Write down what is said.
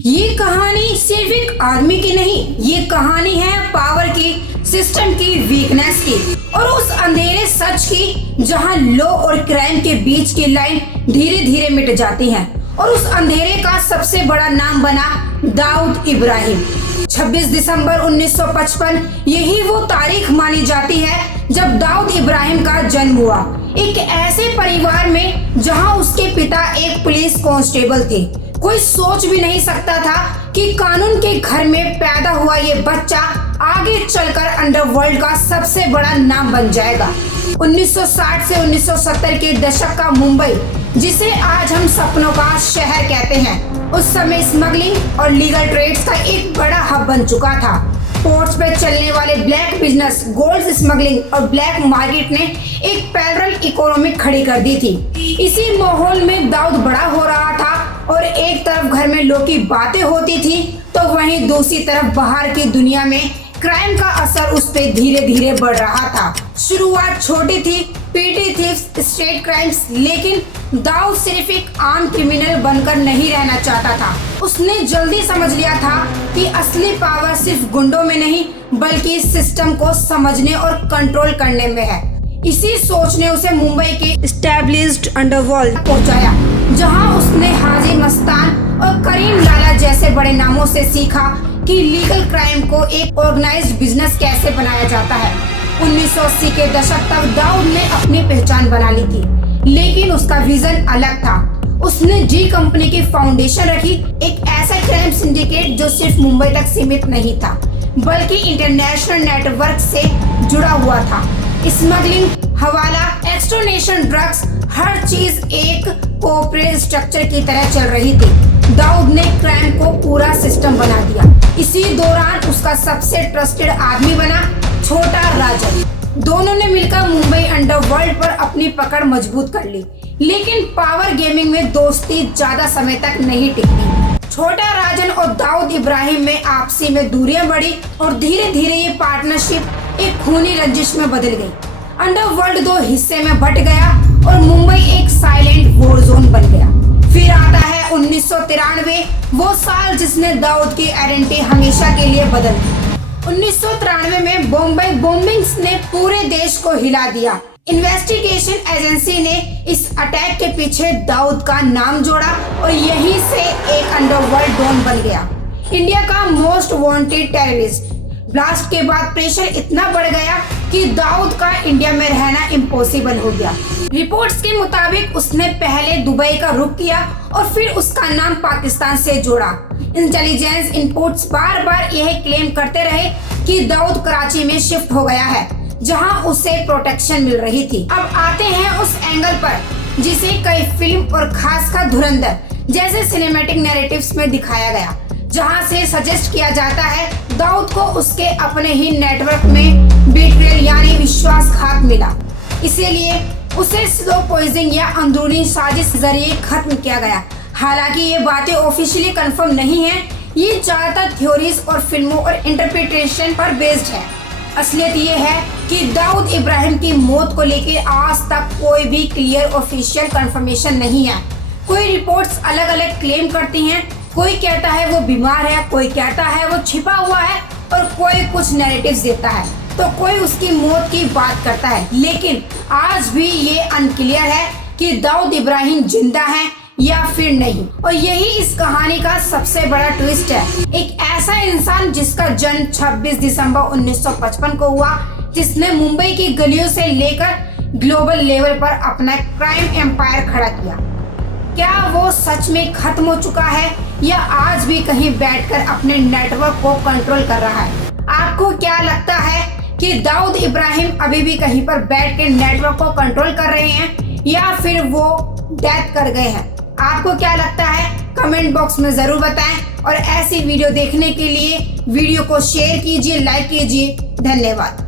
ये कहानी सिर्फ एक आदमी की नहीं, ये कहानी है पावर की, सिस्टम की, वीकनेस की और उस अंधेरे सच की जहां लॉ और क्राइम के बीच की लाइन धीरे धीरे मिट जाती है। और उस अंधेरे का सबसे बड़ा नाम बना दाऊद इब्राहिम। 26 दिसंबर 1955 यही वो तारीख मानी जाती है जब दाऊद इब्राहिम का जन्म हुआ। एक ऐसे परिवार में जहां उसके पिता एक पुलिस कांस्टेबल थे। कोई सोच भी नहीं सकता था कि कानून के घर में पैदा हुआ ये बच्चा आगे चलकर अंडरवर्ल्ड का सबसे बड़ा नाम बन जाएगा। 1960 से 1970 के दशक का मुंबई, जिसे आज हम सपनों का शहर कहते हैं, उस समय स्मगलिंग और लीगल ट्रेड्स का एक बड़ा हब बन चुका था। पोर्ट्स पे चलने वाले ब्लैक बिजनेस, गोल्ड स्मगलिंग और ब्लैक मार्केट ने एक पैरेलल इकोनॉमी खड़ी कर दी थी। इसी माहौल में दाऊद बड़ा हो रहा था और एक तरफ घर में लोग की बातें होती थी तो वहीं दूसरी तरफ बाहर की दुनिया में क्राइम का असर उस पे धीरे धीरे बढ़ रहा था। शुरुआत छोटी थी, पेटी थीफ्स, स्टेट क्राइम्स, लेकिन दाऊद सिर्फ एक आम क्रिमिनल बनकर नहीं रहना चाहता था। उसने जल्दी समझ लिया था कि असली पावर सिर्फ गुंडों में नहीं बल्कि सिस्टम को समझने और कंट्रोल करने में है। इसी सोच ने उसे मुंबई के एस्टैब्लिश्ड अंडरवर्ल्ड पहुंचाया, जहां उसने हाजी मस्तान और करीम लाला जैसे बड़े नामों से सीखा कि लीगल क्राइम को एक ऑर्गेनाइज्ड बिजनेस कैसे बनाया जाता है। 1980 के दशक तक दाऊद ने अपनी पहचान बना ली थी, लेकिन उसका विजन अलग था। उसने जी कंपनी की फाउंडेशन रखी, एक ऐसा क्राइम सिंडिकेट जो सिर्फ मुंबई तक सीमित नहीं था बल्कि इंटरनेशनल नेटवर्क से जुड़ा हुआ था। स्मगलिंग, हवाला, एक्सटॉर्शन, ड्रग्स, हर चीज एक कोऑपरेटिव स्ट्रक्चर की तरह चल रही थी। दाऊद ने क्राइम को पूरा सिस्टम बना दिया। इसी दौरान उसका सबसे ट्रस्टेड आदमी बना छोटा राजन। दोनों ने मिलकर मुंबई अंडरवर्ल्ड पर अपनी पकड़ मजबूत कर ली, लेकिन पावर गेमिंग में दोस्ती ज्यादा समय तक नहीं टिकती। छोटा राजन और दाऊद इब्राहिम में आपसी में दूरियां बढ़ी और धीरे धीरे ये पार्टनरशिप एक खूनी रंजिश में बदल गई। अंडरवर्ल्ड दो हिस्से में बट गया और मुंबई एक साइलेंट वॉर जोन बन गया। फिर आता है 1993, वो साल जिसने दाऊद की आइडेंटिटी हमेशा के लिए बदल दी। 1993 में बॉम्बे बॉम्बिंग्स ने पूरे देश को हिला दिया। इन्वेस्टिगेशन एजेंसी ने इस अटैक के पीछे दाऊद का नाम जोड़ा और यहीं से एक अंडरवर्ल्ड डॉन बन गया, इंडिया का मोस्ट वांटेड टेररिस्ट। ब्लास्ट के बाद प्रेशर इतना बढ़ गया कि दाऊद का इंडिया में रहना इम्पॉसिबल हो गया। रिपोर्ट्स के मुताबिक उसने पहले दुबई का रुख किया और फिर उसका नाम पाकिस्तान से जोड़ा। इंटेलिजेंस इनपुट्स बार बार यह क्लेम करते रहे कि दाऊद कराची में शिफ्ट हो गया है, जहां उसे प्रोटेक्शन मिल रही थी। अब आते हैं उस एंगल पर जिसे कई फिल्म और खासकर धुरंधर जैसे सिनेमैटिक नैरेटिव्स में दिखाया गया, जहां से सजेस्ट किया जाता है दाऊद को उसके अपने ही नेटवर्क में बीट्रेयल यानी विश्वासघात मिला, इसीलिए उसे स्लो पॉइजनिंग या अंदरूनी साजिश जरिए खत्म किया गया। हालांकि ये बातें ऑफिशियली कंफर्म नहीं है, ये ज्यादातर थ्योरीज और फिल्मों और इंटरप्रिटेशन पर बेस्ड है। असलियत ये है कि दाऊद इब्राहिम की मौत को लेकर आज तक कोई भी क्लियर ऑफिशियल कंफर्मेशन नहीं है। कोई रिपोर्ट्स अलग अलग क्लेम करती हैं, कोई कहता है वो बीमार है, कोई कहता है वो छिपा हुआ है और कोई कुछ नैरेटिव्स देता है तो कोई उसकी मौत की बात करता है। लेकिन आज भी ये अनक्लियर है कि दाऊद इब्राहिम जिंदा है या फिर नहीं, और यही इस कहानी का सबसे बड़ा ट्विस्ट है। एक ऐसा इंसान जिसका जन्म 26 दिसंबर 1955 को हुआ, जिसने मुंबई की गलियों से लेकर ग्लोबल लेवल पर अपना क्राइम एम्पायर खड़ा किया। क्या वो सच में खत्म हो चुका है या आज भी कहीं बैठकर अपने नेटवर्क को कंट्रोल कर रहा है? आपको क्या लगता है कि दाऊद इब्राहिम अभी भी कहीं पर बैठकर नेटवर्क को कंट्रोल कर रहे हैं या फिर वो डेथ कर गए हैं? आपको क्या लगता है? कमेंट बॉक्स में जरूर बताएं और ऐसी वीडियो देखने के लिए वीडियो को शेयर कीजिए, लाइक कीजिए। धन्यवाद।